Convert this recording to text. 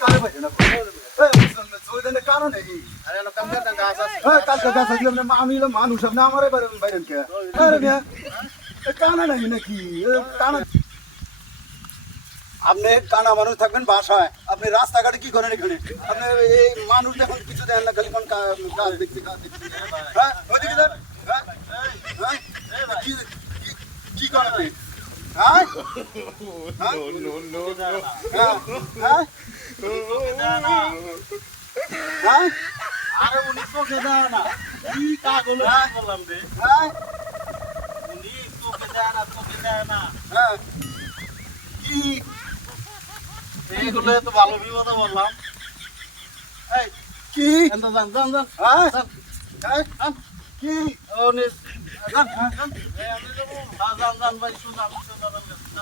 কারে পাইছে না কারণ নেই কালকে গাছ আমি মানুষ আপনি আমার বাইরেন কে কানা নাকি নাকি কানা আপনি কানা মানুষ থাকবেন বাসায় আপনি রাস্তাঘাটে কি করেন এখানে আপনি এই মানুষ এখন কিছু দেন না খালি কোন কাজ দেখতে হ্যাঁ ওইদিকে যান হ্যাঁ হ্যাঁ কি করেন আপনি হ্যাঁ হ্যাঁ আরে উনি চোখে দেয় না কি কাগজ বললাম রে হ্যাঁ উনি চোখে দেয় না হ্যাঁ কি এইগুলো তো ভালো বিপদ বললাম এই কি এত জান জান জান হ্যাঁ জান কি উনি জান জান এই আমি যাবো জান জান ভাই সুজান সুজান